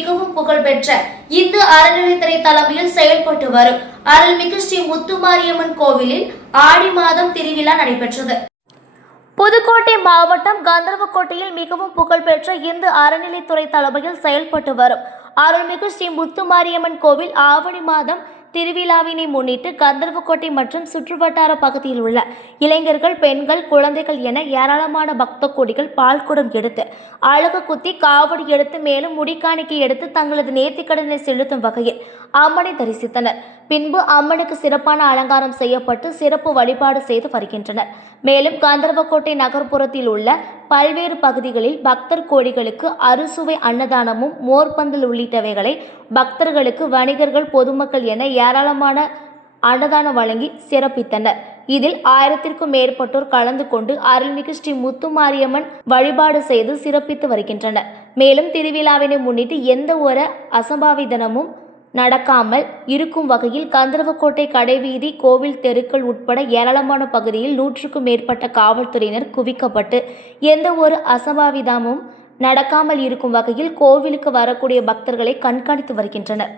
மிகவும் புகழ்பெற்ற இந்து அறநிலைத்துறை தலைமையில் செயல்பட்டு வரும் அருள்மிகு ஸ்ரீ முத்துமாரியம்மன் கோவிலில் ஆடி மாதம் திருவிழா நடைபெற்றது. புதுக்கோட்டை மாவட்டம் கந்தர்வக்கோட்டையில் மிகவும் புகழ்பெற்ற இந்து அறநிலைத்துறை தலைமையில் செயல்பட்டு வரும் அருள்மிகு ஸ்ரீ முத்துமாரியம்மன் கோவில் ஆவணி மாதம் திருவிழாவினை முன்னிட்டு கந்தர்வக்கோட்டை மற்றும் சுற்றுவட்டார பகுதியில் உள்ள இளைஞர்கள் பெண்கள் குழந்தைகள் என ஏராளமான பக்த கோடிகள் பால்குடம் எடுத்து அழகு குத்தி காவடி எடுத்து மேலும் முடிக்காணிக்கை எடுத்து தங்களது நேர்த்திக்கடனை செலுத்தும் வகையில் அம்மனை தரிசித்தனர். பின்பு அம்மனுக்கு சிறப்பான அலங்காரம் செய்யப்பட்டு சிறப்பு வழிபாடு செய்து வருகின்றனர். மேலும் கந்தர்வக்கோட்டை நகர்ப்புறத்தில் உள்ள பல்வேறு பகுதிகளில் பக்தர் கோடிகளுக்கு அறுசுவை அன்னதானமும் மோர்பந்தல் உள்ளிட்டவைகளை பக்தர்களுக்கு வணிகர்கள் பொதுமக்கள் என ஏராளமான அன்னதானம் வழங்கி சிறப்பித்தனர். இதில் ஆயிரத்திற்கும் மேற்பட்டோர் கலந்து கொண்டு அருள்மிகு ஸ்ரீ முத்துமாரியம்மன் வழிபாடு செய்து சிறப்பித்து வருகின்றனர். மேலும் திருவிழாவினை முன்னிட்டு எந்த ஒரு அசம்பாவிதனமும் நடக்காமல் இருக்கும் வகையில் கந்தரவக்கோட்டை கடைவீதி கோவில் தெருக்கள் உட்பட ஏராளமான பகுதியில் நூற்றுக்கும் மேற்பட்ட காவல்துறையினர் குவிக்கப்பட்டு எந்த ஒரு அசம்பாவிதமும் நடக்காமல் இருக்கும் வகையில் கோவிலுக்கு வரக்கூடிய பக்தர்களை கண்காணித்து வருகின்றனர்.